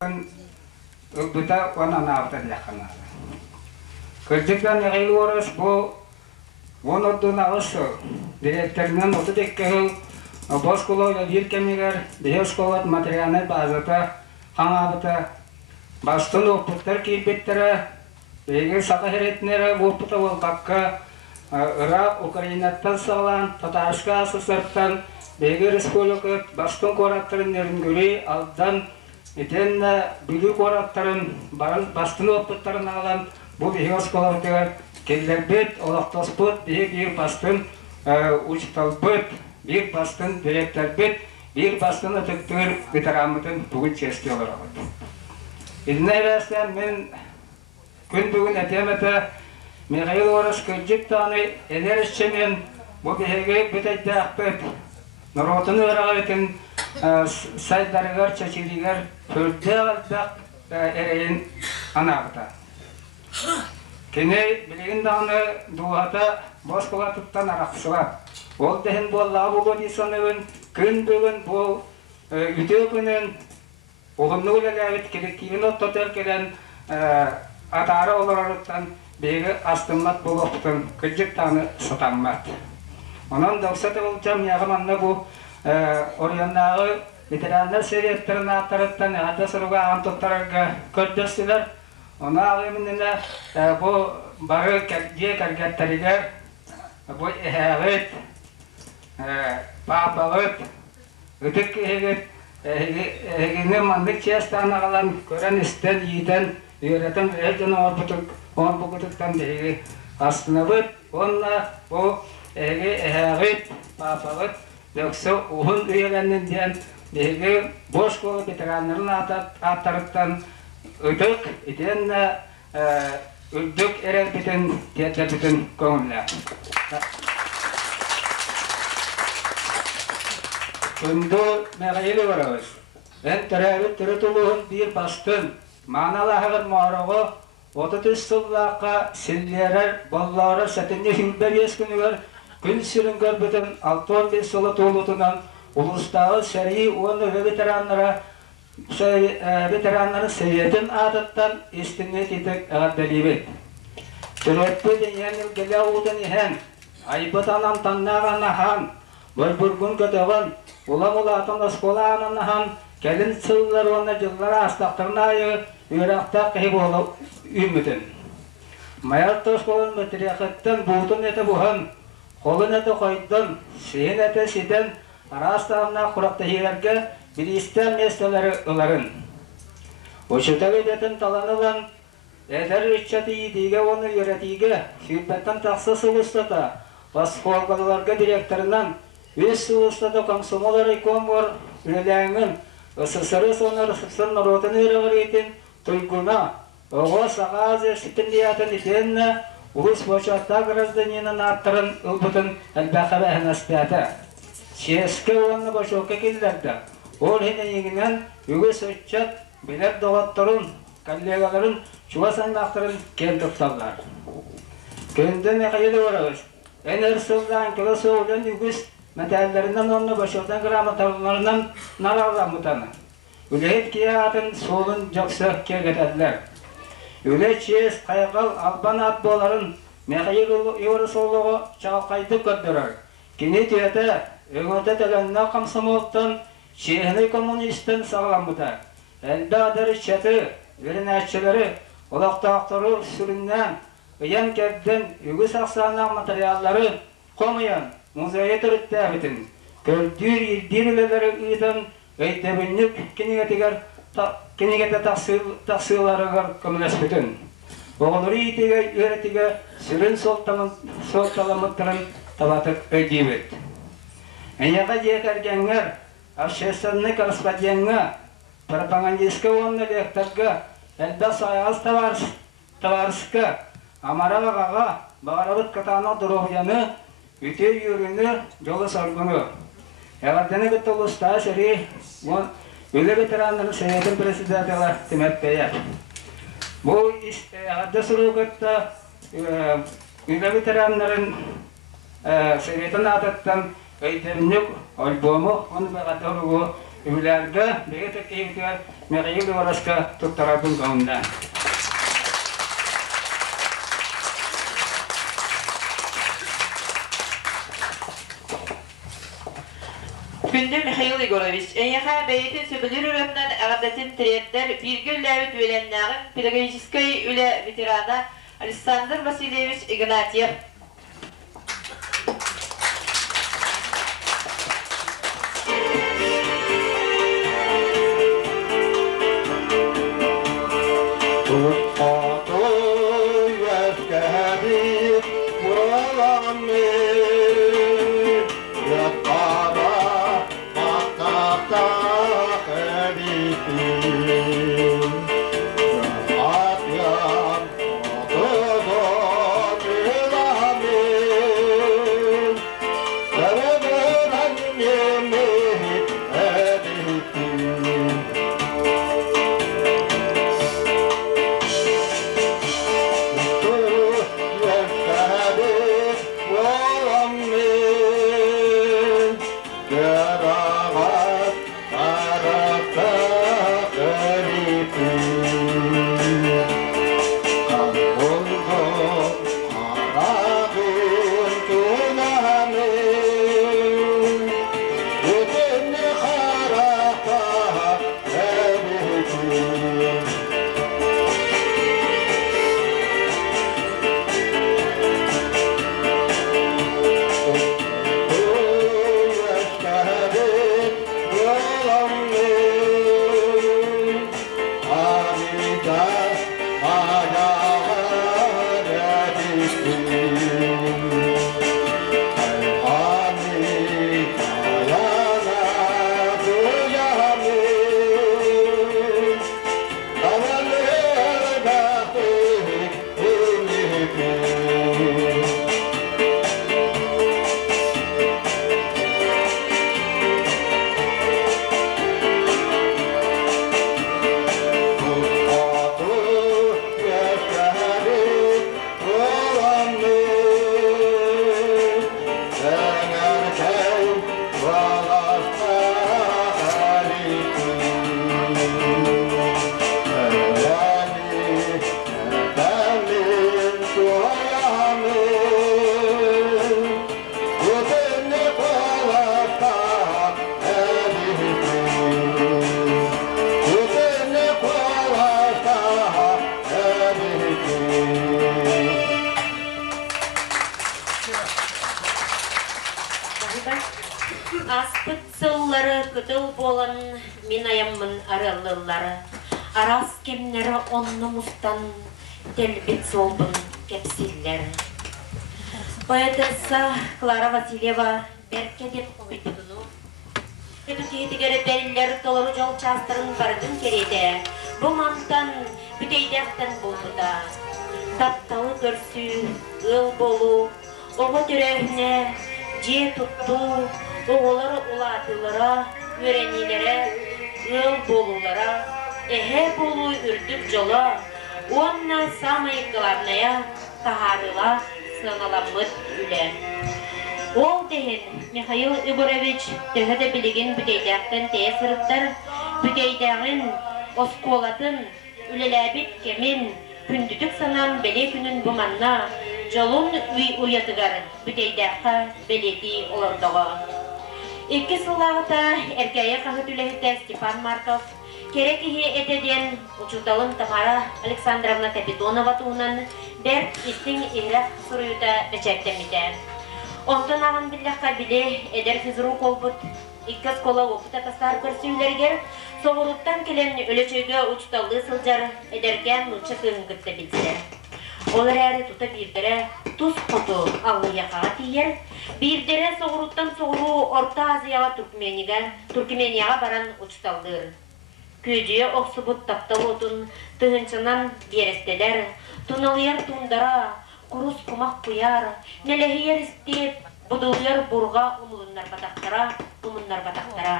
Buta ona nafta yakana. Kerjakan yang luar bu, wono tu nawas. Direkturnya notu dekel, bos kalau jadi kemigar, dia sekolah materialnya bazata, hanga bata, bastonu putar kibetera, dia sakahiretnera bu putar wakka, ra Ukraina tersalan, tataska sesertan, dia sekolah ke baston korateren nerenguri aldan. Iten bilu koratların bastını oputların alan bu bihos kolatlar kellerbet olaktosput bir bastın uçtalbet bir bastın direktörbet bir bastın ötüktür bitaramıtın bugün çesti olarak. İdine versen men gün bugün etemete Mikhail Oras kılcık tanı enerjinin bu bihege bitecek akbet Narotunu öğretin saydarıgar çeçiligar Förde aldak ereyin anabda. Kene bilgin dağını duhata boş kolatıktan arakçılar. Ol dehen bu Allah'a bu godisonun gün bugün bu ütü günün olumlu ulelavit gerektiğini ototel gelen atara olaraktan beri astımlat buluktun kıcık tanı satanmat. Onun doksatı olacağım yağımanla bu oryanlığı veteranlar seviyetlerin aktarıttan hatta soruga antotlarga kördüstüler. Ona ağımınına bu barı diye kargattariler bu ehevet, papavet, ötük ehevet, ehegine mandık çeyastan ağalan kören isten yiğiten öğreten verden orbukutuktan dehi aslında onunla bu ehevet, papavet yoksa uhun üyelerinin diyen Dehli boş kolu veteranların attarıktan ödük, iten ödük erel biten, tiyatlar biten konular. Kundu meğayeli varağız. En terörü türütülüğün bir bastın, manalahıgın mağruğu, 33 sıllaqqa sillerer, bollara satınca himber yeskünüver, gün sürüngör biten 6-15 sılı toğlutunan Uluslararası şer'i onu ve veteranların seviyetin adıttan istimlet edip ağabeylik. Sürekli dünyanın gele uğdan ihan, ayıbıtanan tanrağına han, bölbürgün kötüğün, ula atan eskola anana han, gelin sığlar ona yıllara aslaklarına ayı, üyrakta kayıp olup ümmüdün. Mayar toşkolun metriyakıttan buğdun eti buhan, kolun eti koydun, şeyin eti siden, Araslarına kuraktahilerge bir istem meseleleri ıların. Uçuta gidetin talanılan eder üççatı yidiğe onu yöretiğe sübbetten taksı sıvıstata baskolgalılarga direktöründen üst sıvıstata komsomoları komor ülelengin ısısırı sonları sıksın narotunu yürüveritin tuyguna oğu sağaz esitindiyatın itenine ulus boşatta grazdaninin arttırın ılbıtın elbaqabe henastiyata. Çeske olanı başoka killerdi. Ol hineyingen yügüs ötçat bilet doğatların, kollegaların çuvasan dağıtırın kendiktallar. Kendi mekayeli varağız. En ersıldan kilası olan yügüs metallerinden onu başokan gramatarlarından nararlan mutanı. Üleyip kiye atın solun jaksa kergeterler. Üle çiğez kaygal alban atboların mekayeli yorusoluğu çağkaydı gördürür. Kini tüyete Öngöte telenna kamsamoltan şehni komünisten sağlamıda. Elde adarı çatı, verin olakta aktarı süründen, öyen kerden yügü saksanan materyalları komayan, muzeye türütte bitin. Kördür dirleleri ıydın, öйтебіннік kenigete taksıları komünes bitin. Oğulları itiga öğretiga sürün soltalamıtırın tabatık öydibit. Enyaka jekergenger, avşesanını karışpadyenga, parapanganjiska onunla lektarga, elde sayaz tavarska, amara vagaga, bağırabıt katana duruğyanı, üte yürünü, yolu sorgunu. Evardeni bitti ulusda seri, öyle veteranların seyetin presidentiler Timet Bey'e. Bu adda sürüğütte, öyle veteranların seyetin adattan, öğretmenlik albomu, onu da katılığı Ümlerde bege tekiyimtiler meğil oraska tuttarabın kavundan. Күнді Михаил Егорович, әйеға бәйетін сөбілір ұрымнан ағадатын тіреттер біргіл ләвіт өләннағын педагогической үлі ветерана Александр Васильевич Игнатьев. Арас кемнері оннымыстан телбет солбын кепсиллер. Поэтесса Клара Васильева берке деп ойдыдыну. Кетігері дәрілер толыру жол частырын бардың кереді. Бұл мантан бүтейдектен болмыда. Тапталы көрсі, ыл болу, оғы түрәуіне, же тұтту, оғылары ұладылыра, өренелері, ыл болулара, эхе болу үрдік жола, онна самай главная тахарыла сыңаламыд үлі. Ол дейін Михаил Егорович төхеді білеген бүтейдәқтен тәе сырыттар, бүтейдәғін, осколатын, үлеләбет кемін, күндүдік санан бәле күнін бұманна, жолын үй уятығар бүтейдәққа бәлеті оландығы. Екі сылағыта әркәйе қағыт үләхетті Степан Марков, керек ие етеден учуталым Тамара Александровна Капитонова туынан бәр істің иғрақ сұруыта бәчәктемеді. Онтан ағын білдаққа біле әдер физру қолбыт, иккіз кола опыта тастар көрсеулергер, соғыруттан келен өлөчөйге учуталды сылжар әдерген ұлчы күйін күтті білдері. Олар әрі тұта бірдері тұз қоту алғы яқаға тиер, бірдері соғыруттан соғыру Орта Азияға Түркменияға баран учуталдыр. Көйдіе оқсыбыт таптал отын тұғыншынан берестелер, тұналыяр туындара, құрыс құмақ құяр, нелехияр істеп, бұдылыяр бұрға ұмылындар батақтара.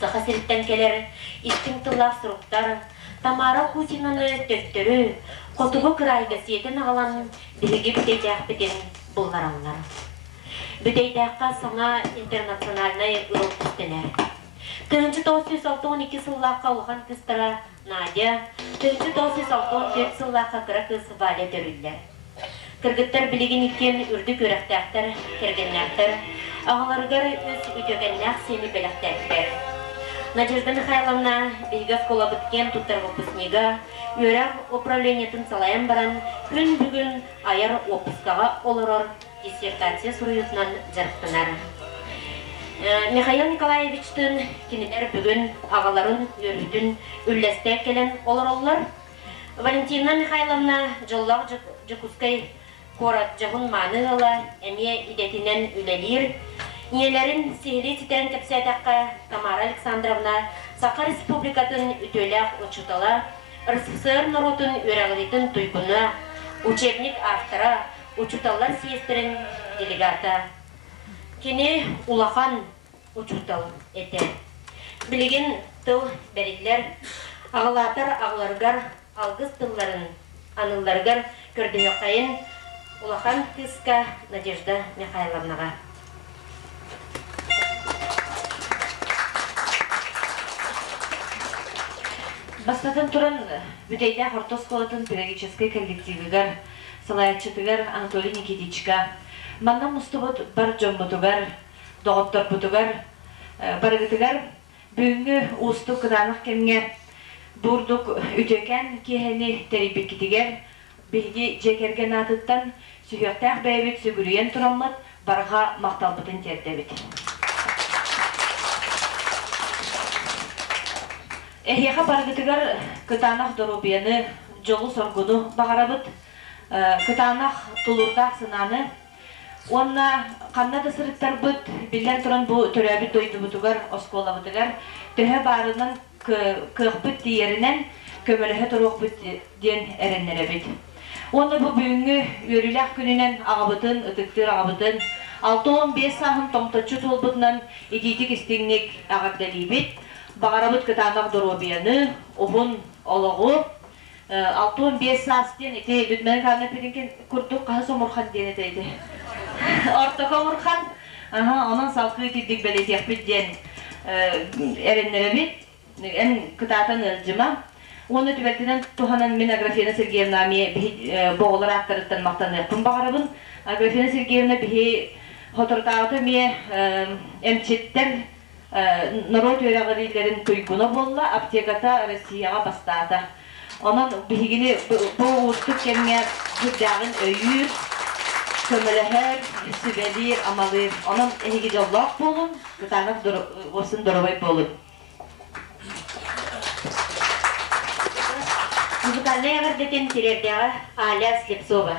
Сақа селттен келер, істің тыллақ сұрықтар, Тамара Хусинаны төттірі, қотығы қырайға сетін ағалан білігі бүтейдәқ бітен бұллараңлар. Бүтейдәққа саңа интернациональный ұрыл түстенер. 1962 сыллаққа олған кыстыра Надя, 1964 сыллаққа кыра кыз Валя төрілдер. Кыргыттар білеген екен үрді көріқтәқтір, кергеннәқтір, ағаларғар өз өтөгеннәқ сені біліқтәктір. Надежда Михайловна бейгіз кола біткен тұттар выпускнига, өрәқ управлениетін салайын баран, күн бүгін аяр опускаға олырыр диссертация сұруютынан жарықтынар. Михаил Николаевичтің кенелер бүгін ағаларын өрітін үлләсті келен олар. Валентина Михайловна жоллақ жүкускай корат жағын маны ғала әме идетінен үлелер. Иелерін сихили ситерін кәпсәдәққа Тамара Александровна Сақа Республикатын үтөләқ ұчытала, РСФСР наротын өрәғылетін тұйқыны, учебник автора, ұчыталар съестерін делегата. Кені улахан учутал эте. Билеген тыл бәрелер, ағылатар ағыларғар, алғыз тылларын аныларғар көрді өқайын улахан кыска Надежда Михайловнаға. Бастатын тұрын бүдейді Хортос қолатын педагогический коллективігер, салаятчытығар Анатолий Никитичка, Манна мустубут бар жон бутугар, доғыттар бутугар, барыгытыгар, бүгінгі ұсту қыданық кемге бұрдық үтекен кейхені теребекетігер, білгі жекерген атыттан сүйектәқ бәйбет сүгіріен тұраммат, барға мақтал бұтын тердебет. Эхеха барыгытыгар қытанақ дұрубияны жолу соргуну бағарабыт, қытанақ тұлырдақ сынаны, Онна қанна да сырыттар бұд, білден тұрын бұл төрәбі дойды бұтығар, оскола бұтығар, төһе барынан кықпыт дейерінен көмілігі тұруқ бұд ден әрінлері біт. Онна бұл бүгінгі өріләқ күнінен ағабытын, ұтықтыр ағабытын, 6-15 сағын томтачы толбытынан едейдік істеңнек ағардалі біт, бағарабыт кытанақ дұробияны, оғын олығы, 6-15 сағыстен еті дүдмән қағына перенген күрдік қағыз омырхан дені дейді. Ортоқа ұрқан, оның салқы етедік бәлесі әқпеттен әрінлері бет, ән күтатын үлжіма. Оны түбәктінен тұханан мен Аграфена Сергеевна боғылар ақтарыттан мақтан әқпін бағарабын. Аграфена Сергеевна бейі хотыртауты ме әмчеттер народ өрәғырилерін көйгіні болла, аптеката Россияға бастады. Оның бейгіні бұл ұстық кәмге жүрдағын өйір, көміліғер, сүбәлер, амалыр. Оның әйгі жоллақ болын, күтанық осын дұрыбай болын. Музыкальный ағырдетін терердегі Аля Слепцова.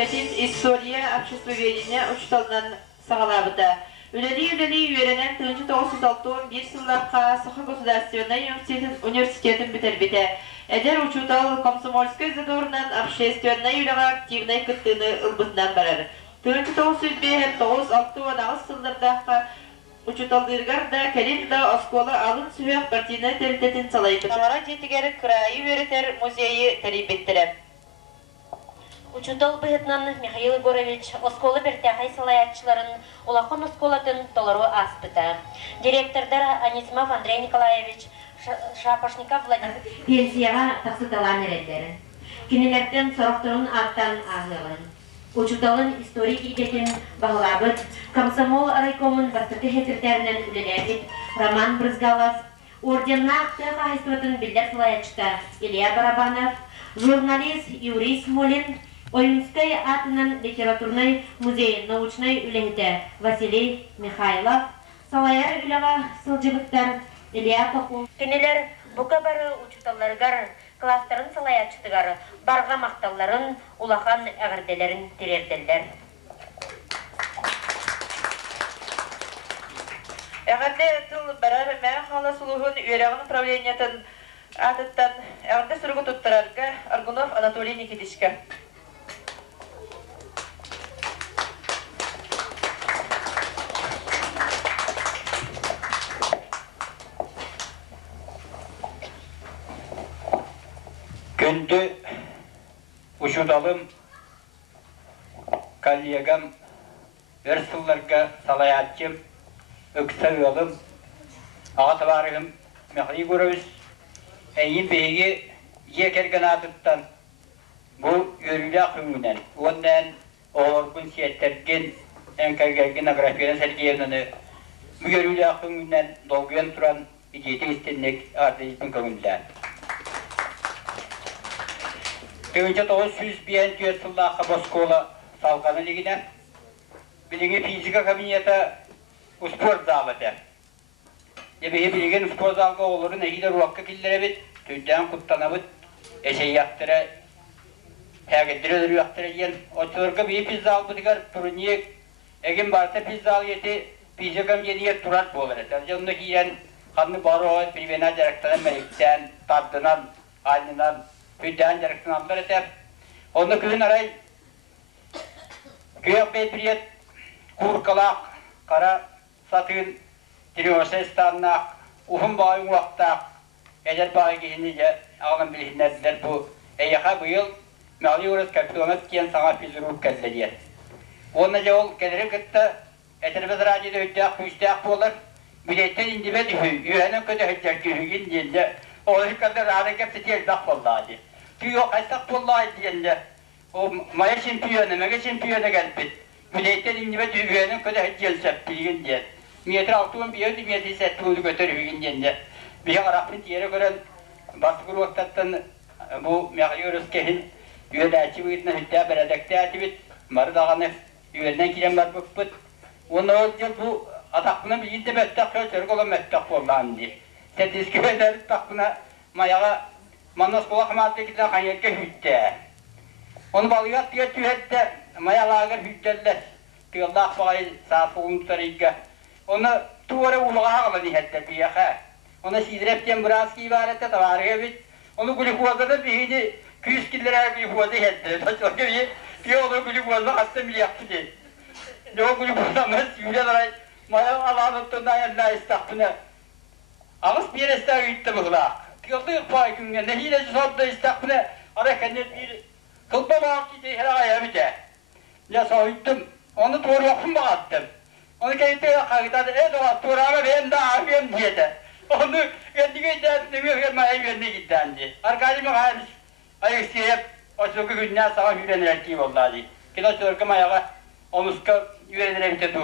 Латин история обществоведения учталынан сағалабыда. Үлелі үйеренен 1961 сыллаққа Сахы государственный университетін бітербеді. Әдер учутал комсомольской задорынан общественный үліға активный күттіні ұлбытынан барар. 1905-1906 сыллардаққа учуталдыргар да кәлін да оскола алын сүйек партийны тәрітетін салайды. Шамара жетігері күрайы өретер музейі тәрібеттірі. Учутал быһытнан Михаил Егорович осколы бертяхай салаятчыларын улахан осколатын толору аспыта. Директордар Анисимов Андрей Николаевич, Шапошников Владимир пенсияға тақсыталан әрелдері. Кенелерден сұрақтырын аттан ағылын. Учуталын историк идетін бағылабыт, комсомол райкомын бастырты хетірдерінен үлеләбіт Роман Брызгалов, орденна ақты қағыстыратын білдер салаятчыта Илья Барабанов, журналист Юрий Смолин, Ойынскай атынан литературный музей научной үләнді Василий Михайлов, салаяр үліға сылжыбыттар Илья Паху. Кенелер бұқа бары учуталарғар, кластарын салаятчытығар, барға мақталарын, улахан әғірделерін терерделдер. Әғірде тұл барар мәң қала сұлуғын үйерағын управлениятын атыттан әғірде сүргі тұттырарға Аргунов Анатолий Никитичка. Күнді ұшудалым коллегам бір сылларға салаятчым өксәу олым ағатыбарығым Михаил Егорович әйін бейге екерген атыттан бұл өрілі ақыңынан ондан оғырғын сиеттерген әңкәргерген аграфияны сәргеріні бұл өрілі ақыңынан долгүйен тұран икеті істеннек артылыспын көңілден. 1905 сыллаққа Москола салғаны легіне біліңе физика кабинеті спорт залыды. Ебеге білеген спорт залға оларын әйді руаққа келдері бет, төйден құттанабыд, әшей яқтыры, тәгіддірі дұры яқтыры ен. Отыларға бей пиззал бұдығар тұрынек, әген барса пиззал еті физика кабинеті тұрат болыр. Оны кейен қанны бары оғыз білбена жарықтанан мәліктен, тардынан, айнынан, Hüdden jarıksın aldılar etep. Onu köyün aray köy betriyet kurkalak kara satın Triyosestanak uhum bayın vakta eder bayi gelince ağın bilhinlerdiler bu eyyaha bu yıl Mağliyoruz kapitonet kiyen sana fizuruk kellediler. Onunca yol gelirim gitti eterimiz radyoda hüddak hüstak olur biletten indibe düşüyor. Yühenin kötü hüddak düşüyor deyince o hükümde hareket tutuyor dak vallahi. Tüyo kaçsak vallahi deyince o maya şempiyonu, mega şempiyonu gelbit. Biletten indibe düşüyor'un kötü hüddak bilgin diye. Miyetir altın bir yerde miyetir settuğunu götürüyor deyince. Bir arafın yere gören baskı vaktattan bu Mağliyoruz kehin Yüğüdәçi büyütüne hüddә beredekte etibit, marı dağını yüğünden kiren var bıkbıt. Onu olacak bu atakına bir yedi mettak şöyle olan mettak olan diye. Sediz güvenler takına mayağa manas kulak maddekinden hanyette hüddә. Onu balıyat diye tühette mayalar hüddəller. Ki Allah bağlı saat olmuşlarıyla. Onu tuvara ulağa alı nihette biyağa. Onu sidirepten biraz ki ibarette tavarıya bit. Onu gülükuvazada bir 100 lira bir huazı etti. Çok iyi. Bir onu gülükuvazda hasta bile yaptı diye. Ne o gülükuvazda yüzler maya Allah'ın yanına istakbına. Ağız bir esnaf gitti bıgla. Kıldık paykınga ne hileci sordu istakbına. Ara kendine bir kılpa bağ gitti her ayağı bite. Ya sahiptim. Onu doğru yapım bağıttım. Onu kendine kalkıdadı. Doğa doğru ben de ağabeyim diyete. Onu kendine de maya yönüne gitti anca. Arkadaşıma kalmış. Ayık siyep, o çoğu günden sana yürenler ki vallahi. Kilo çorkım ayağa, omuska yürenler bite dur.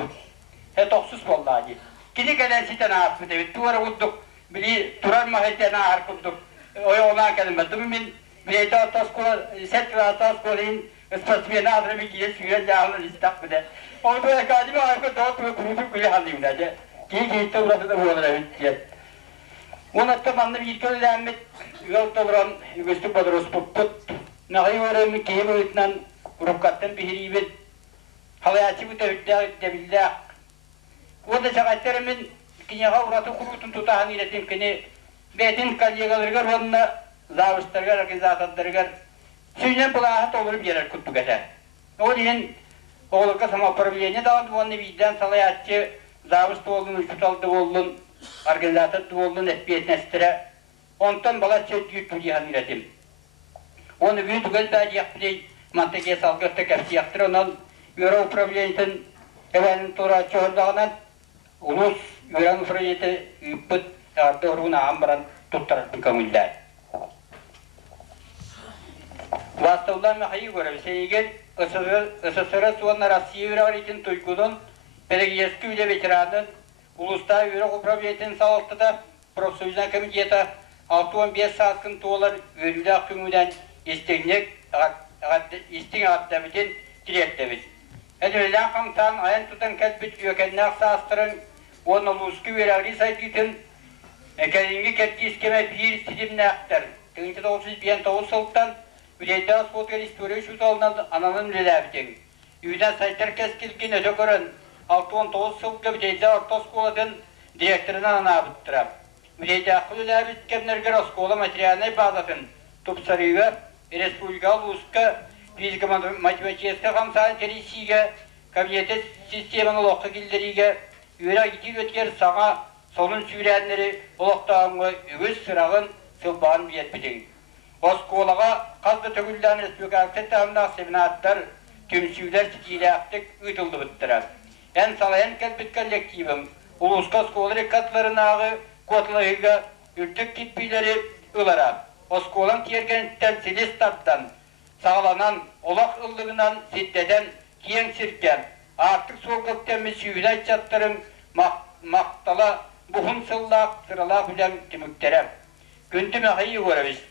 He toksus vallahi. Kini gelen siten ağır mı devet, duvara kudduk. Bili turar mahalleten ağır kudduk. Oya olan kelime. Dumin bileyte ataskola, set ve ataskolayın ıspatmiyene adını bir giye süren yağlar istak mı de. Onu böyle kadime ağır kudduk ve kuruduk bile halıyım de. Giye uğradı da bu olarak hüccet. Onu tamamlı bir köllenmet. Yol toburan Ügüstü Badros Pupput, Nahi Varım Kiyem Öğütünen urukattan bihiribin halayatı bu tevhidde debillah. O da çağatlarımın kinyağa uğratı kurutun tutahan iletim kini betin kalyegalargar onunla zavuşlargar, organizatörlergar süynen bulahat olup yerer kuttu geçer. O diyen oğlukka sama problemi dağıdı onu bizden salayatçı zavuştu oldun, uçutaldı oldun, organizatörlü oldun, etbiyet nestire. Ondan bala çözdüğü tulihan iletim. Onu büyük tügel bәді яқпілей мантеге салғырты кәпсі яқтыр, онан өре управлениетін әвәнін тұра чоғырдағынан ұлыс өрен управлениеті үйіппіт арды ұруына амбыран тұттыратын көңілдер. Вастаулар мәхайы көріп, сенеген СССР суанна Россия өрі аретін тұйкудың педагогический үлі ветеранын ұлыста өре управлениетін салықтыда профсоюзна комитеті 6-15 саскын туолар өрілі аққыңудан истегнек аттабитин тиреттебит. Эдилен камтан аян тутан кәлбит өкеннәк састырын, оны луски верагли сайтитин, кәлинги кәтті искеме bir сидимнәқтір. 1999 сылттан Үдейді асфотгар история шуталынан ананын үлеләбітен. Үйден сайттар кәскілген өте көрін, 6-19 сылтқа Үдейді орта сколадың директорынан анабыттырам. Үдейді ақыл үләбіт кәмнергер оскола материальный базатын тупсарыға республикалық ұсқа физика-математическа қамсаған тересиге, кабинеті системаны лоққа келдеріге, үйрі итіп өткер саңа сонын сүйрәнлері олықтағынғы өгіз сырағын сылбағын бейет бітің. Осколаға қазды төгілден республикалық сәттағындағы семинаттар, түмсүйлер сетейлі әқтік ұйтылды бұттыра. Ән салайын кәлбіт коллективім, ұлысқа сколары қатларынағы қотлығыға үртік кетпейлері ұлара. Осколан тергенттен селестаттан, сағаланан, олақ ұллығынан сеттеден кең сіркен, артық солғықтен мүсүйін айтчаттырың мақтала бұғын сыллақ сыралақ үлем түміктерем. Күнді мәхейі көріміз.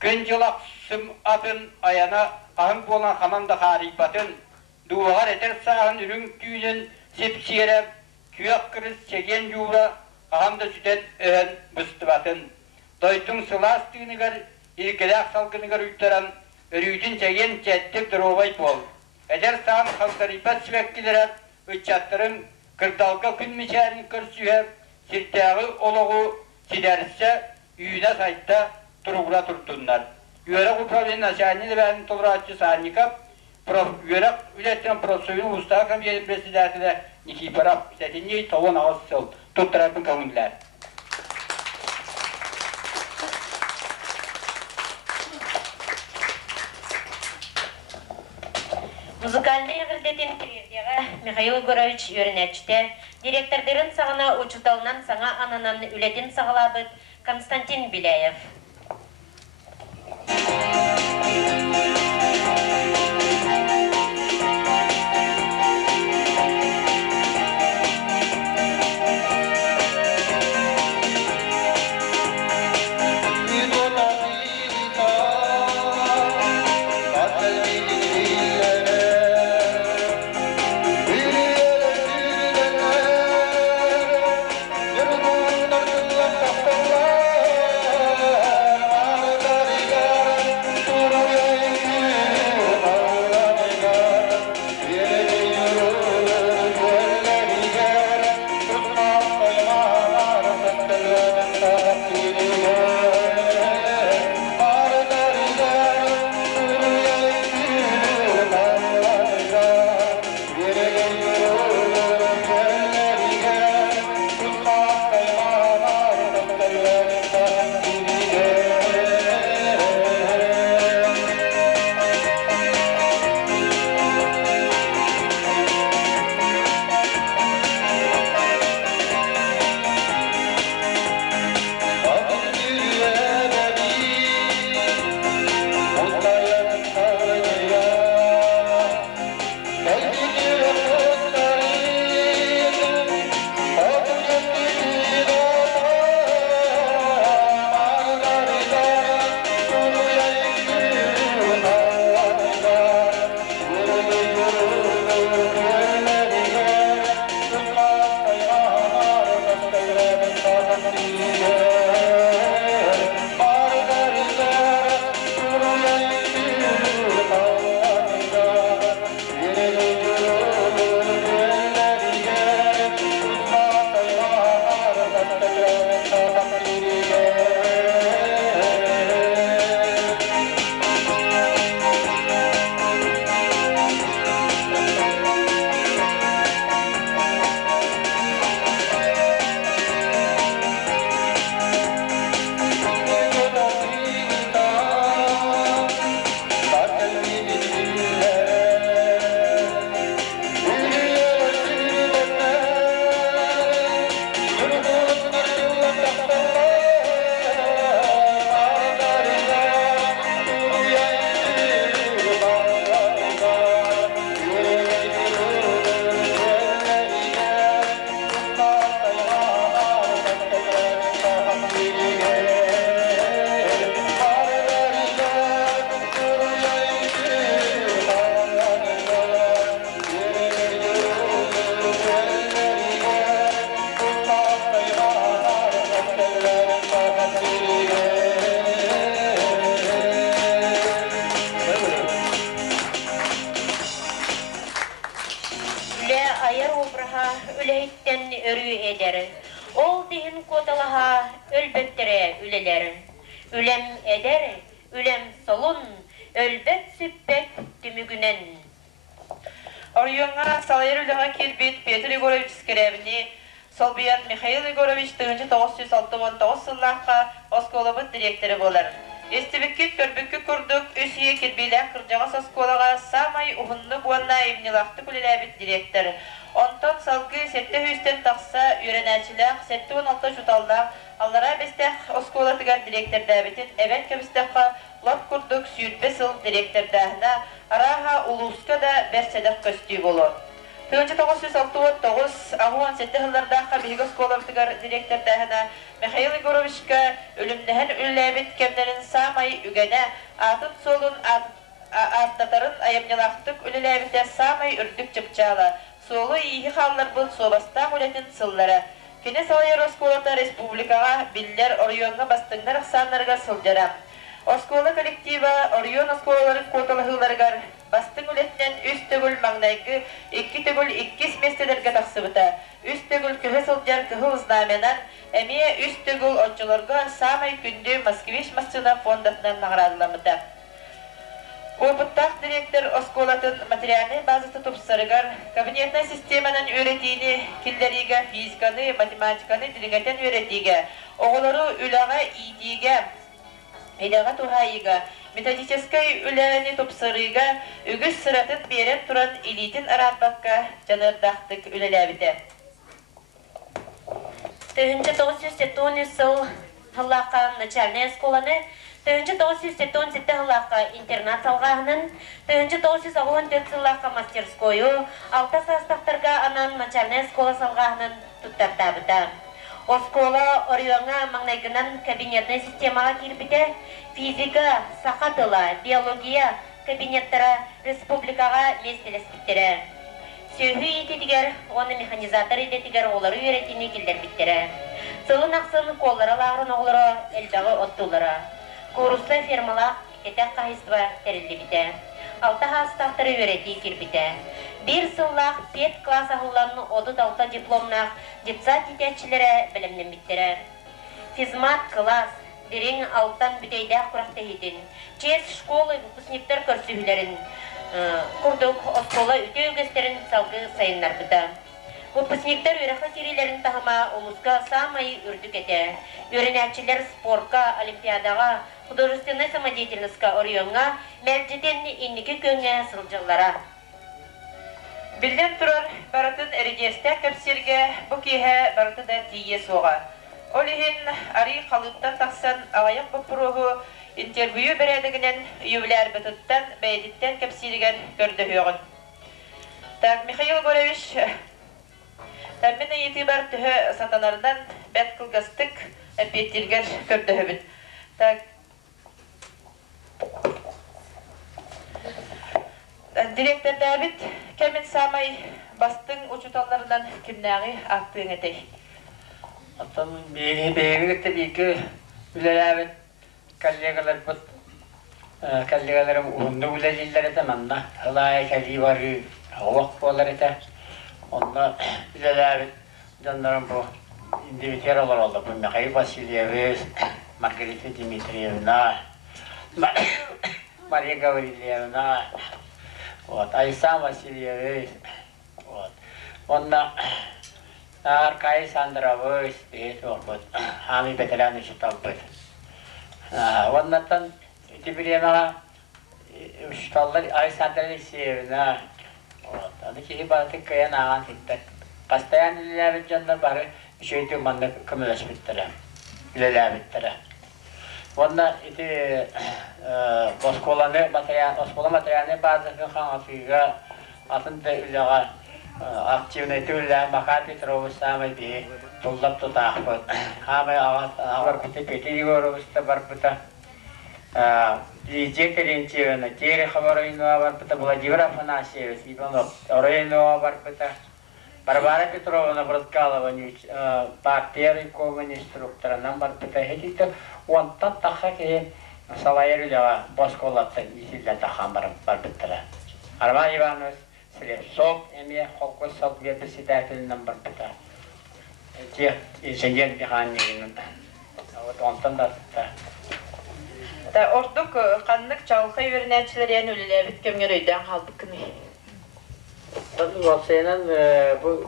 Күн жылақ сұм атын аяна ағын болан қаманда қарипатын, дуағар етер сағын үрің түйінін сепсерем, күйек кіріс сеген жуыра ағында сүтен өйін бұстыбатын. Дойтың сыластығынығар, илкеләқ салғынығар үйттеран, өрүйдің жеген жәттік дұробай бол. Әдер сағын қалдарипат сібәккілеріп, үтчаттырың кырдалға күн мешәрін көрсүйе, сиртәғі олығы сидәрісі үйіне сайтта тұрғыра тұртындар. Үйерек управлен начальник бәрін толыратшы Санников, үйерек үлеттен профсоюн ұстағы комитет председателі Никифоров, сәтіней тоғын ағыз сыл, тұттыратын көңілдер. Музыкальный әгірдетін тірердегі Михаил Горович өрінәтшіде, директордерін сағына учуталынан саңа ананан үлетін сағалабыд Константин Беляев. үлелерін. Үлем edер, үлем солун, өлбет сүппет түмігінен. Орионга Салайыр үліға келбет Петр Егорович скеребіне Солбиян Михаил Егорович 1969 сыллаққа осколабыт директоры болар. Естебеккет көрбіккі көрдік өсие келбейлі кыржағас осколаға самай ұғынны буанна емнелақты күлеләбіт директор. Онтон салғы сетті хүстен тақса үйренәчіләқ, сетті 16 жұталдақ, аллара бестәқ осколатығар директор дәбітін әбәт кәбістәққа лап күрдік сүйітпе сыл директор дәхіна араға улуска да бәрседәқ көстүй болу. 1969 ағуан сетті ғыллардаққа бейгі осколатығар директор дәхіна Михаил Егоровичка өлімдәхін үлләбет кәмдерін самай үгәнә атын солын аттатарын айымнелақтық үліләбетә самай үрдік чыпчала. Солы игі қаллар бұл собастан үлетін сыллары. Кені Салайыр Осколата республикаға биллер Орионға бастыңдар ақсанларға сылдырам. Оскола коллектива Орион осколаларын коталығыларғар бастың үлетінен үс төгіл маңнайғы 2 төгіл 2 местелерге тақсыбыта. Үс төгіл көхі сылдяр көхі ұзнаменан әмие үс төгіл отчыларға самай күнді Москвич Масцина фондатынан нағырадыламыда. Опыттақ директор Осколатын материальный базасы топсарыгар, кабинетный системанын өретейні килдеріге, физиканы, математиканы дилигатен өретейге, оғылары үліға идейге, иліға тухайыға, методическай үліғаны топсарыға, үгіс сыратын берен тұран илитін аратбаққа жанырдақтық үліләбіді. 1970 сыл ғылаққа начальная сколаны, 1977 жыллаққа интернат салғағының, 1914 жыллаққа мастерскойы, 6 састақтарға анан начальная скола салғағының тұттартабыда. Оскола Орионға маңнайгынан кабинетный системаға кирбіде, физика, сақатыла, биология кабинеттері республикаға местелеспіттері. Сөйі ететігер, оны механизатор ететігер олары үйретіне келдер біттері. Сылын ақсын қоллары лағырын оғылары әлдағы оттулары. Курусты фермалақ етек қайыстыва тәрілді біті. 6 хастақтыры өреті кірбіті. 1 сыллақ 5 класс ағылланын 36 дипломнақ детсат ететшілері білімнен біттері. Физмат класс дерен алттан бүтейдәқ құрақты етін. Чес школы выпускниктер көрсігілерін. Құрдық оскола үте өгестерін салғы сайынлар бұда. Выпускниктер өріқі серилерін тағыма омузға самай үрдік еті. Өрінәтшілер спортқа, олимпиадаға, художественной самодеятельностьқа Орионға мәлжетен иннекі көңе сылжылара. Білден тұрар баратын әридесті көпсерге бұ кейі барыты да тие соға. Олеген ари қалыптан тақсан алайық бұпыруғы интервью бередігінен үйілер бұтыттан бәйдеттен көпсерген көрді өғын. Михаил Егорович тәміне еті бар түхі сатанардан бәт қылғастық әпеттергер көрді өбін. Директор Дәбіт кәмін самай бастың ұчуталарынан кімнәғи ақтың әтей. Аттан бейгілікті бейкі үлеләбіт коллегалар бұд. Коллегаларым ұғынды үлелілер әті манна. Хылай кәлі бары оқ болар әті. Онда үлеләбіт жандарым бұл индивитер олар олды. Бұл Михаил Васильевич, Маргарита Дмитриевна, Мария Гаврилевна, Айсан Васильевич, онда Аркай Сандрович, Ами Петрян үшітал бұд. Ондаттан Тибиремаға үшіталдар Айсан Алексеевна, аны кейі барытық көйен аған титтік. Постоянно үлеләбіт жандар бары үшейтік маңда көміләш біттірі, үлеләбіттірі. Онда оскола материальный базасы қаңатыға атында үліға активный түлі Маха Петрович самай бей тұлдап тұтақ бұд. Амай ағар бұты Петр Егоровичті бар бұта. Лидия Терентьевна, Терехова Райнова бар бұта, Владимир Афанасьевич, Иванов Райнова бар бұта. Барбара Петровна Браткалова, партия райкомын инструкторынан бар бұта. Хетейті онтан таққа кейін Салайыр үліға Босколаттан есілден таққан бар бұттыра. Арман Иванович Слепцов, әме қолқыз Совет председателінен бар бұта. Инженер механикінің. Ondan da Та ордук каннык чалхай вернәчләрен үлеләр биткәнгә рөйдән халбыкны. Васенан bu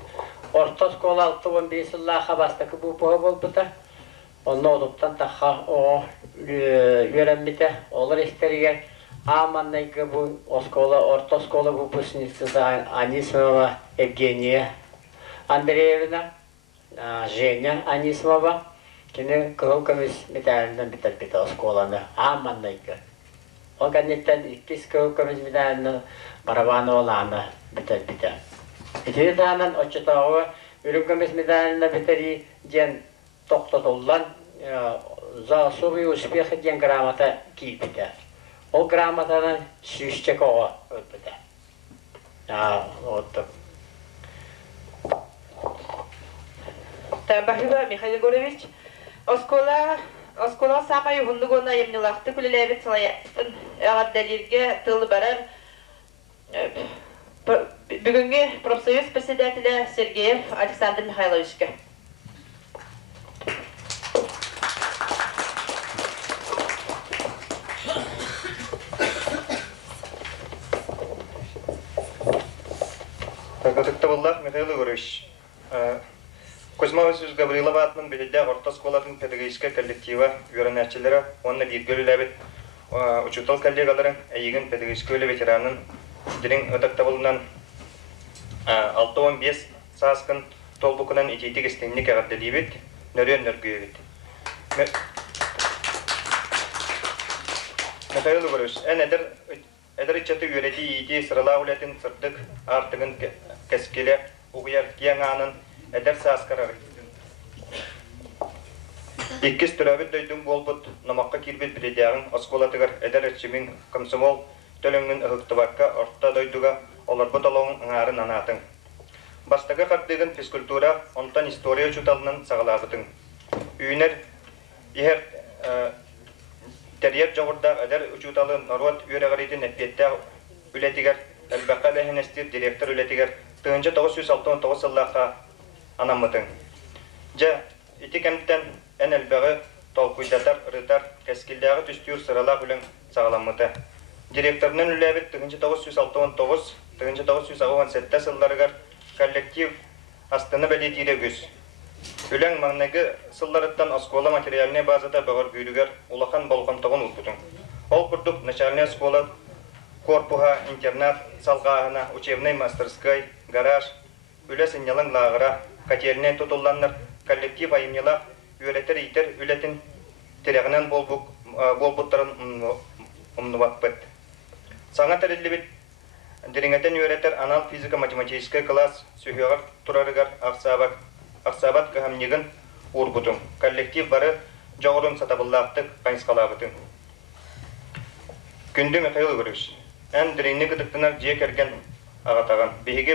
orta skola 6-15 yıllaha bastaki bu oldu. Onu olduktan daha o öğrenmede olur isteriye. Amanlayka bu orta skola bu pısnıksız Anismova Evgeniya Andreevna, Женя Anismova. Kine kıvılkamız medalinden biter o skolanda. Amanlayka. O gannetten ikis kıvılkamız medalinden Baravana olana biter. İkinci dağından Oçatağı ürünkamız medalinden biteri diyen toxtatıldan Zasubi uspexi diyen gramata ki biter. O gramatadan süsçek oğa biter. Спасибо, Михаил Егорович. Оскола сақай хундугона емнилақты күлелебет салаяқтын ағаддалерге тылы барар. Бүгінгі профсоюз председателі Сергеев Александр Михайловичке. Кыргызыкта буллар Михаил Егорович. Кузьма Васильевич Гаврилова атынан беледә орта школаның педагогика коллективы өйрәнәчләре, онны биргәләбет учутал коллегаларын, әйген педагогика ветеранын дирин отакта булган 6-15 саскын толбукынан итетик истенник агаддалибет, нөрен нөргөйбет. Михаил Егорович, әдер ичәте өйрәти иде сырала үләтен сырдык артыгын кәскеле угыяр кияңанын Эдер саскарар. Иккис түрәбит дөйдің болбут, намаққа кирбет біледеғын осколатығыр эдер әтшімін комсомол төліңін ұғықтыбаққа орта дөйдіға оларбыт олуын аңарын анатын. Бастығы қардығын физкультура, онтан история чуталынан сағалабытын. Үйінер ехер тәрiyet жоғырда әдер учуталы наруат үйрәғаретін әппеттәғ үлетігер, әлбәққа бәхінестер директор үлетігер 1969 сыллаққа анамытың. Жа, ити кәмттен ән әлбәғі толқуйдатар, ұрытар, кәскілдәғі түстүйір сыралақ үлің сағаламыты. Директорының үләбет 1969-1967 сылларығар коллектив астыны бәлетейді көз. Үләң маңнағы сылларыттан оскола материаліне базада бағыр гүйрігер улақан болғантығын ұлпытың. Ол күрдік начальная школа, корпуға, интернат, салғағына, учебный мастерской, гараж, үлә сынялың лағыра, Катеринен тутулланнар коллектив айымнела үйретер итер үлетін терегінен болбуттарын умнубақпыт. Саңа тәрелі диреңетен үйретер анал физика-математический класс сүйеғар тұрарығар ақсабат қағамнегін урбутың. Коллектив бары жоғырын сатабыллақтық қайынсқалабытың. Күнді Михаил Егорович, ән диреңне күдіктінар жие керген ағатаған. Бейге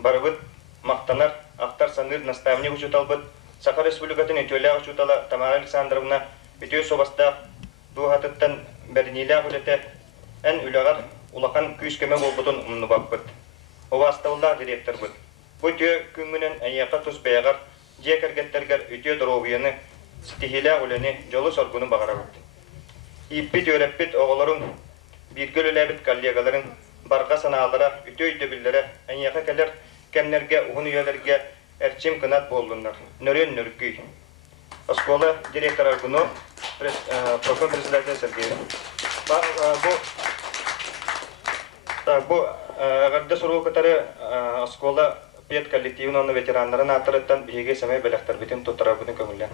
барыбыт мақтанар Ақтар Саңыр наставник учуталбыт, Саха Республикатын өтөлі учутала Тамара Александровна өтөй собастақ бұғатыттан бәрінейлі ағылеті ән үліғар улақан күйіскеме болбытын ұмныбаппыт. Оға астауыллақ директор бұд. Бұ түйе күнгінен әйеқа тұс бәйағар, жие кәргеттергер өтөй дұровияны, стихилі ағылені жолы соргуны бағара бұд. Иппит өреппит оғыларын, біргіл үләбіт коллегаларын, барға саналара, өтөй дөбілдері, әйеқа кәлер кәмнерге, уғын үйелерге әрчим қынат болдыңдар. Нөрен нөргүй. Оскола директор аргуну, профон председатель Сергеев. Бұ ағарды сұрғы кітары оскола пет коллективін оны ветеранларын атырыттан бейге сәмей бәліқтар бетін тұттыра бұдың көңілі.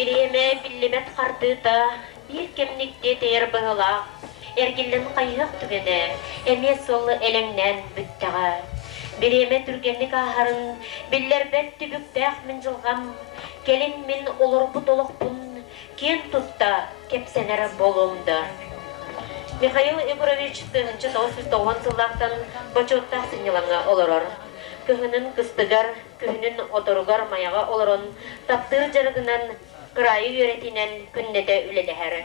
Bileме billemet qardıda bir kemnikte teyir bağla. Ergilin qayıq tügene, emes solu elengnen büttəğə. Bileme türgenlik aharın, biller bet tübüktäq min jılğam. Gelin min olur bu doluq bun, ken tutta kepsener bolumda. Михаил Егорович тыгынчы 990 сыллақтан бачоттах сынелаңа олорор. Күхінін кыстыгар, күхінін оторугар маяға олорон, таптыр жарғынан кырайы өретінен күннете үлелехәрі.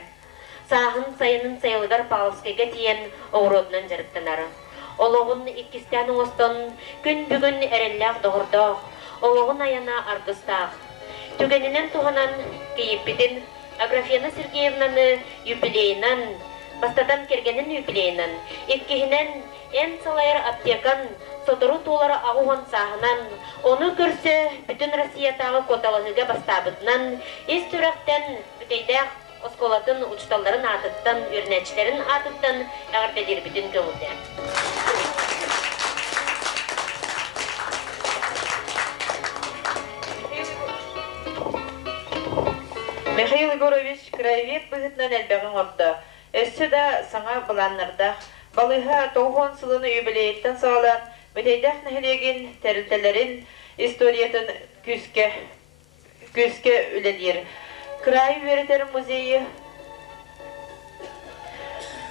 Сағын сайынын сайылыгар пағылскеге тиен оғыродынан жарықтанары. Олоғын иккістен оңыстон күн бүгін әрелләқ доғырдоқ, олоғын аяна аргыстақ. Түгенінен туғанан кейіппетін Аграфена Сергеевнаны юбилейнан, бастатан кергенін юбилейнан, иккихінен эн салайыр аптекан, сотору туолары ағуған сағынан, оны көрсе бүтін Россиятағы коталығыға бастабытынан, ес түрәқтен бүтейдәқ осколатын учталдарын атыттан, үрнәчілерін атыттан әғірбедер бүтін көңілді. Михаил Егорович краевед бұғытнан әлбәғін опты. Өссі да саңа бұланнардақ. Балыға 90 сылыны юбилейттен сағалан, бүтейдәқ нәхілеген тәрілтелерін историятын күске үлелер. Край Веретер музейі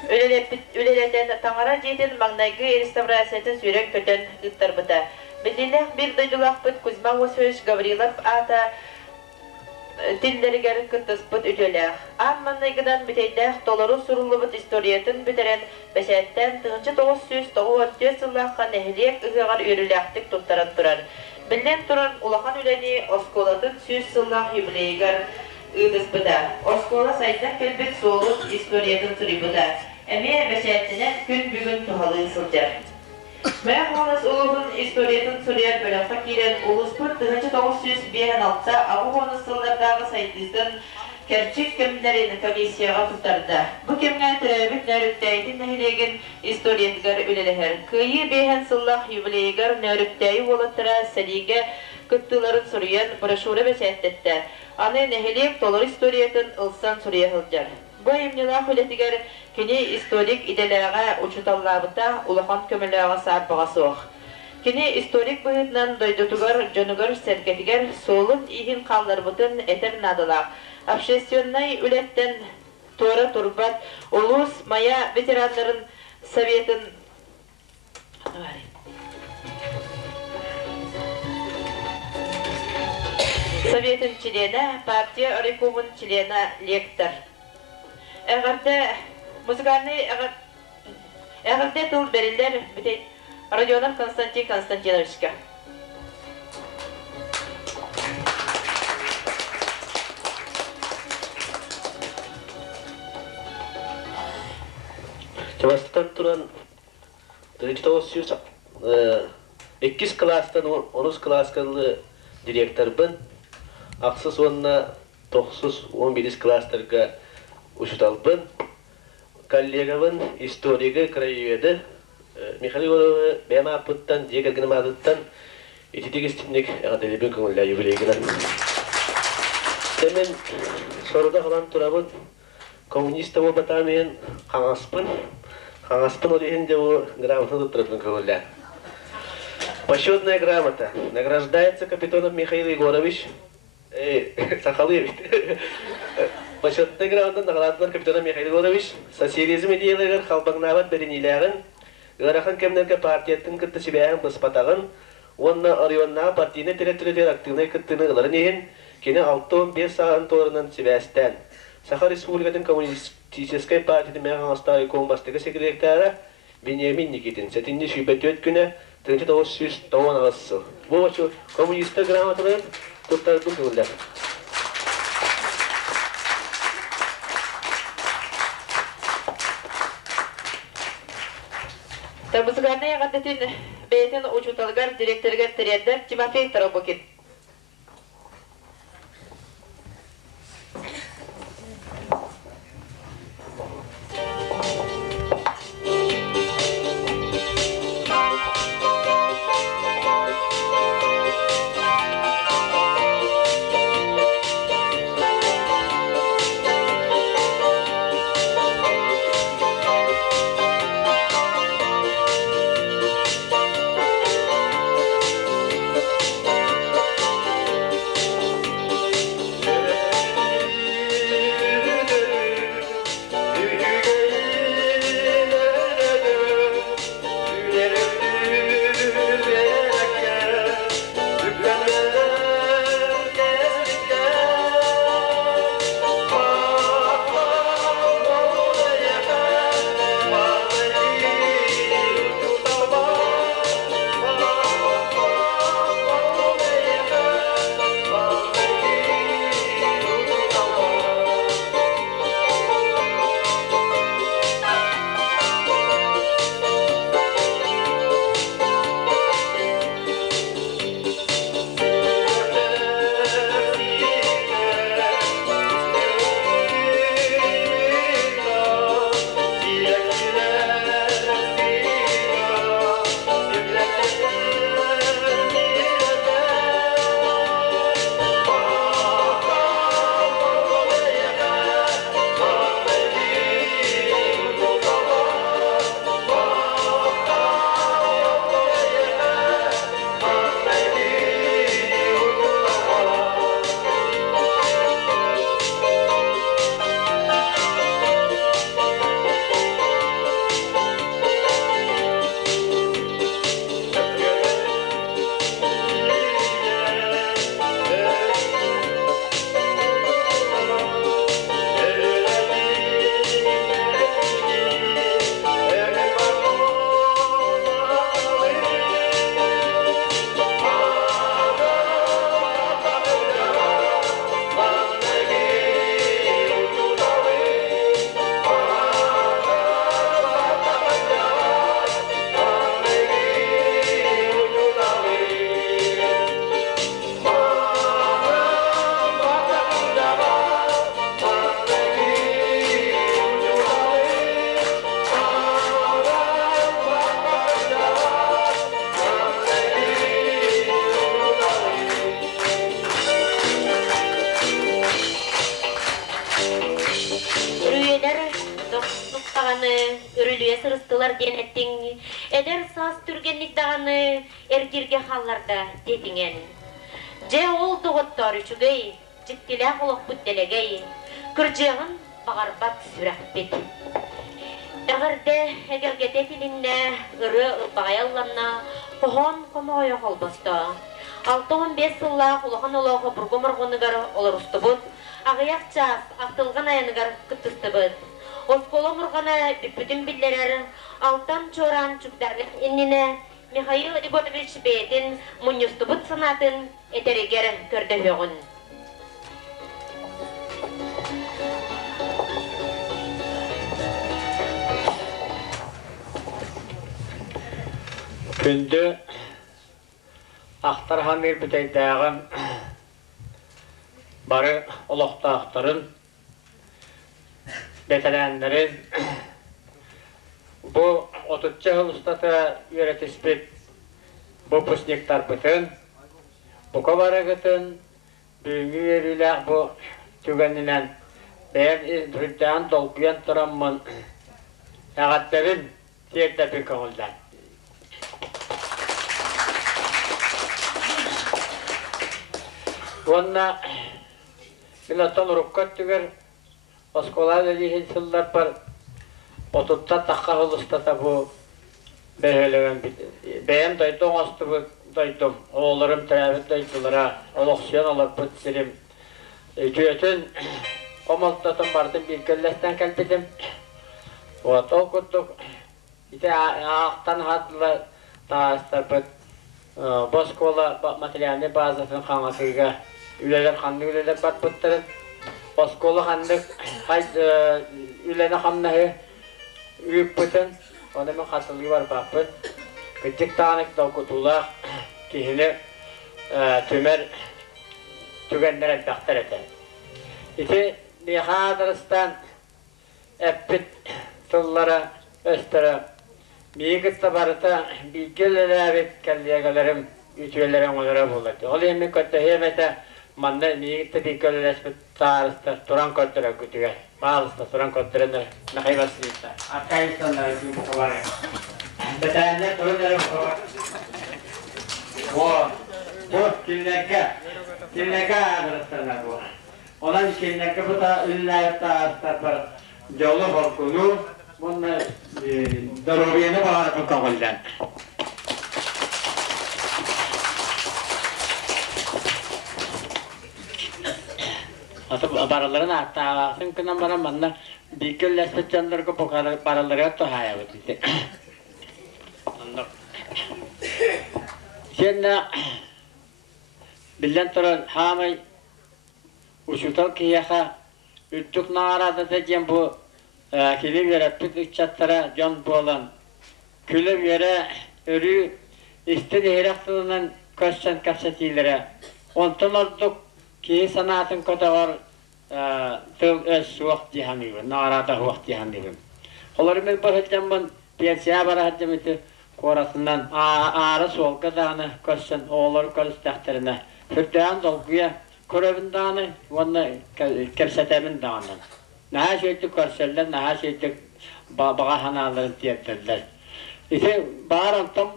үлелетен таңара жетін маңнайғы реставрациятын сүйрек көтен ұттар бұта. Білділәқ бір дойдылақ бұт Кузьма Осович Гаврилов ата Тиллерігер күттіспіт ütеләқ. Амманнайғыдан бүтейдәқ толыру сұрулы бұт историятын бүтерен бәсәттен 1994 сыллаққа нәхілек ұғығар үйріләқтік тұттарат тұрар. Білден тұран улахан үләне осколатын 100 сыллақ юбилейгар ұйдыспыда. Оскола сайдақ келбет солын историятын сұрибыда. Әме бәсәттінен күн бүгін тұхалы сылжар. Мәң ғаныс ұлығын историятын сүрер бөліққа кейлен ұлыспыр 1956-та ағу ғаныс сылдардағы сайтыздың кәрчік кемдерін комиссияға тұттарды. Бұ кемге түрәбік нәріптәйдің нәхілеген историятығар үлелігер. Күйі бейхен сыллақ юбилейгар нәріптәйі олаттыра сәлиге күттілерін сүрген брошуры бәсәттетті. Аны нәхілек толыр историятын ұлсан сүрия ғылжар. Бұ емнелақ үлетігер кені историк иделәға учуталлабыта улахан көміләға сарпыға соқ. Кені историк бұғытнан дойдутугар жонугар сәркетігер солын ихин қалдар бұтын әтер надылақ. Общественный үлеттен торы турбат улус мая ветеранларын советын члена, партия рекомын члена лектор. Әғірде тұл берілдер бүтей Родионов Константин Константиновичка. Жабастықтан тұран 2 кластан 10 классқалы директор бін, ақсыз онына 9-11 кластарға учуталбын, коллегабын, историгі краеведі, Михаил Егоровы бәмі апыттан, дегергінім адыттан, ететегістімнік әғаделебен көңілі юбилейгінен. Темен соруда қалан тұрабын, коммуниста ол батамен қаңаспын олегенде ол грамотаны тұрабын көңілі. Почетная грамота. Награждается Капитонов Михаил Егорович, Сахалевич. Почетный грамота награддан Капитонов Михаил Егорович, социализм идеялығыр қалбаңнабат берениләғін, ғарахан кемнерге партияттың күтті себәғын бұспатағын, онына арионна партийны тіреттіреттер активный күттіні ғыларын еген, кені 6-15 сағын торынан себәстен. Саха Республикатын коммунистической партияны мәғын астағы комбастығы секретары Бенемин Никитин, сәтінде шүйбәті өткіні 1909 ағасы. Бұл açı коммунисті грамоталарын тұттардың көңілдер. Табызғаны яғандетін бәйтін учуталғар директоргар тірендер Тимофей Таробокин. Biler dostluk dağını ürülüye sırıstılar denettin. Eder saz türgenlik dağını erkirge hallarda dedingen. Je oldu gottar üçügey, cittile kulak bütdelegey. Kırcağın bağırbat sürekbet. Dağırda egergede filinne, ırı bağayallanna, kohon komoya kolbasta. 6-15 yılla kulahan olağı burgomurgunnigar olur ustubut. Ağayak ças, aqtılgan ayanıgar kıttıstıbıt. Oskola murgana bütün billerer, altan çoran çükdarlık innine, Mikhail Igonovich Beytin munyustubut sanatın eteriger kördöhüğün. Kündü Ahtar hamir büteydağın barı olaqta ahtarın betelenlerin bu 30 yıl ustata yönetispit bu pusniktar bütün bu kabara gıtın büyüğü yeriyle bu tügeninen ben rüddan dolguyan turamın ağatların tiyette bir kağıldan. Onna Milatan rukkat tüger oskola dediğin sıllar par otutta takka hılıstada bu beheleven beğen doydum astı bu doydum oğullarım teravit doydulara oloksiyon alıp bıtsirim cüyetün omaltatım bardım bir göllesten kalbidim o kuttuk ite ağaktan hadılar dağıstar bıt Boskola materyalini bazısının kanatıyla üleler kanlı üleler batpıttırın. Boskola kanlı ülene kanlı üyüp bütün. Onun katılığı var bakpıt. Küçük tanık da kutula kihini tümer tügenlere daktar eder. İti nihadarıstan eppit tıllara östere Miğitta barıta bilgileri kelliyelerim ütülerim onlara buladı. Olayım kötü hemete manna miğitta bilgileri tarihte turan kötüre kütüge. Bazısta turan kötüre ne hayvasıysa. Arkadaşlar bu kadar. Betende turunları bu kadar. Bu kimleke arasında bu. Olan kimleke bu da ünlüler tarihte yolu korkulu. Bunlar daruriyene bağırıp kavuldan. Atı paraların arttağın kınan bana bana bir köllespe canlarga bu paraları yaptı hayal etti. Anladım. Şimdi bilen turan hamay uçutal kiyaka ütük narada diyeceğim bu kilim yere pütük çattara can boğulan külüm yere örü istedi heraktığından kaçan kapsatilere ondan olduk ki sanatın kota var tıl öz vakti hanıgı narada vakti hanıgı oları ben bahsedeceğim ben piyasaya barahacağım eti korasından ağrı sol kadağını kaçan oğulları kalıstaklarına hürdeğen dolguya korabın dağını onunla kapsatemin dağından Naha şeytik karşılar, naha şeytik bağa hanaların tiyatırlar. İşte bağıran tam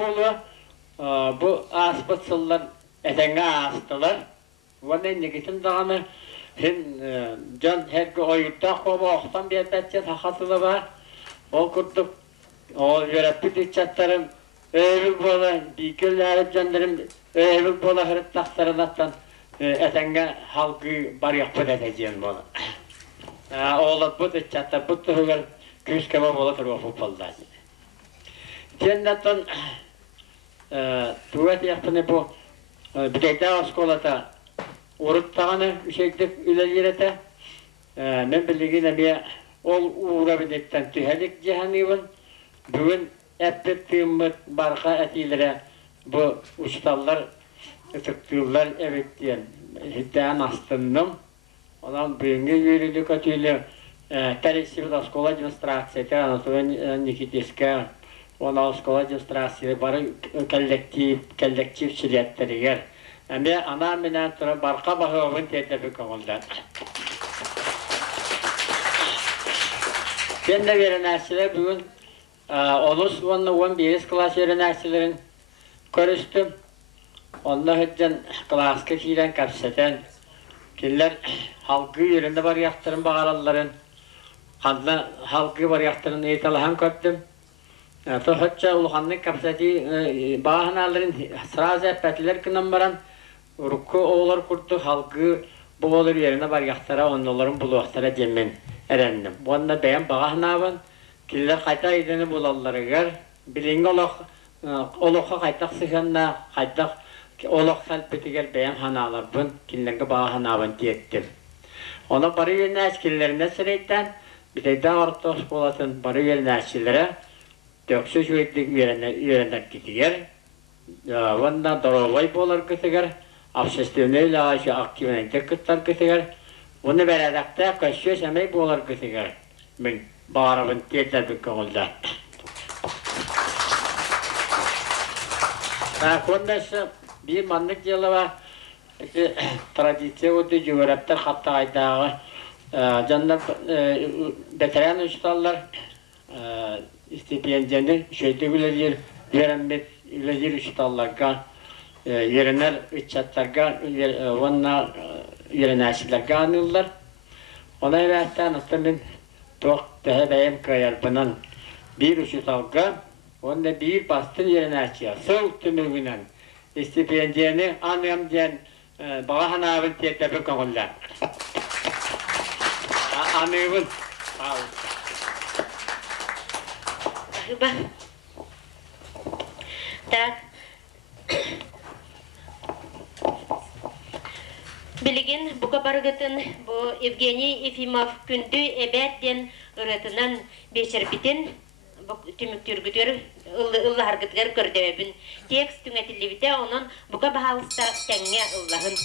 bu aspıtsıllar etenge astılar. Onun nikitin dağını can her oyutta koba oktan bir betçe takatılı var. O kurtuk, o yörepit içatlarım, evil bola, bikülleri canlarım, evil bola hırıt taktarınattan etenge halkı bar yapıp edeceğim bunu. Oğlat bu da çatta bu da küs kaba bola tarafı futbolda. Cennetten tuvalet yapını bu bir skolada uğrattığını şeydik ileride ben bildiğine bir ol uğrabildikten tühelik cehennemin bugün epettiğim barka etilere bu ustallar tıktırlar evet diyen hidden astındım. Ondan büyüğü yürüdük atıyla teresiyle de skola administrasiyeti anlatıyor Nikitiska. Ona skola administrasiyeti var kollektif şirketleri yer. Ama ana menen sonra barka bakımın tedavi konuldu. Ben de verenlerçiler bugün olus onunla 11 klas verenlerçilerin görüştüm. Onlar hıccan klaska fiilen kapseten. Killer halkı yerinde var yaktırın bağıralların. Halkı var yaktırın eğitalahan köptüm. Hıcca uluğanlık kapsati bağınaların sırazı epetiler kınan baran. Rukku oğlar kurdu halkı bu olur yerine var yaktıra onların buluqtara demin erendim. Bu anda beyan bağınavan. Killer kayta edeni bulalları gör. Bilingi oluqa kaytak sıxanna kaytak oluq salpetiger beyan hanalar bun. Killerge bağınavan diyettim. Ona barı yerine eskilerine sıraytan bir de daha ortoş bolasın barı yerine eskilere döksüz verenler gidiyor. Ondan dorovay bolar kıtıgar. Absestiyonel ağaçı aktivamente kıtlar kıtıgar. Onu veredakta kaşıyor semey bolar kıtıgar. Ben bağırabın tiyetler bir koğulda. Kondası bir manlık yılı var. Tradisiyon oldu cüvörepler hatta aydağı. Canlar veteran uçtallar. İstipendiyeni şeyde güledir. Verenmet güledir uçtallarga. Yerenler içatlarga, onlar yerenlerçilerga anılırlar. Ona evvelten aslında çok daha beyim kayar bunun bir uçutalga, onda bir bastın yerenlerçiye, sol tümüğünden istipendiyeni anlayam diyen Bağahan abin tiyetlepi koğullar. Anlayımın. Bak. Tak. Bilgin bu kabargıtın bu Evgeniy Efimov kündü ebetten ıratınan beşerbitin bu tümüktürgütür ıllı hargıtgar gördüğün tekst tüngetilibite onun bu kabahalıstar tenge ıllahın.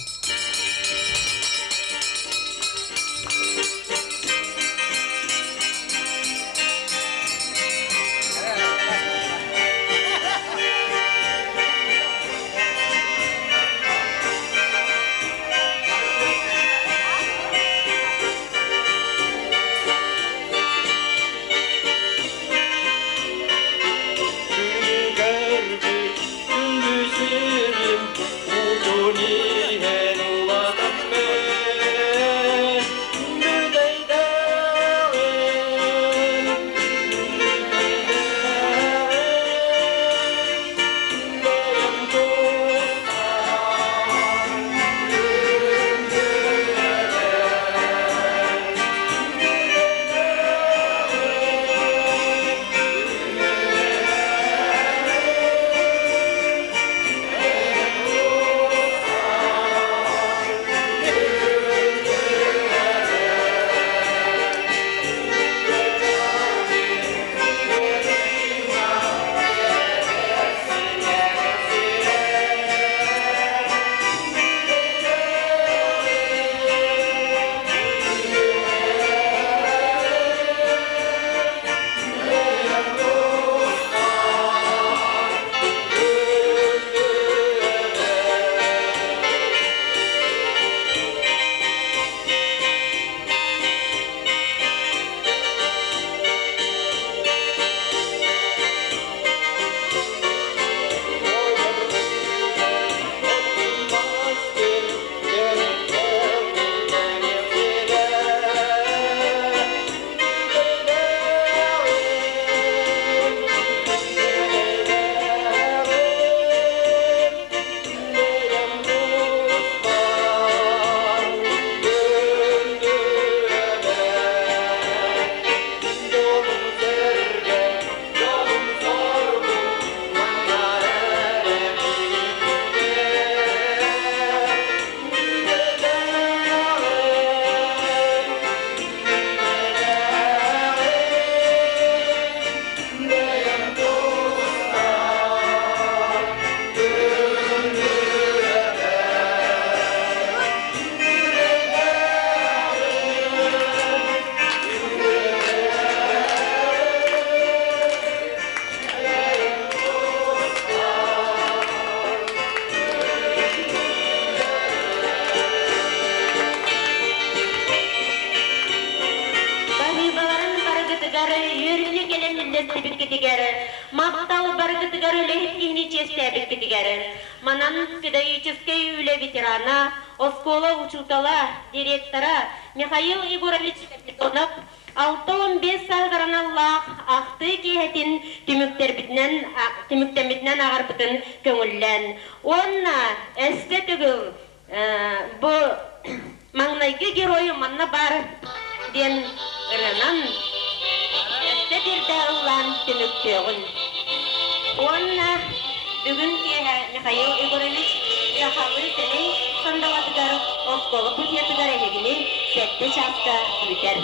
Ягары үйрүнү келен миллеси биткитигер. Мактал баргытыгар өлехтини честебит битигер. Манан педагогический үле ветерана, Оскола учутала директора Михаил Егорович Капитонов 6-15 сағыран Аллах ақты кейхетін түміктен ағарбытын көңіллән. Онна әсті түгіл бұл маңнайғы геройы манна бар ден ұрынан әсті бірді ұлан түміктеғін. Онна бүгін кейхі Михаил Егорович Жахалы сенің сондалатыгар Осколы пұтетігар әйгіні сәтті шақты бүтер.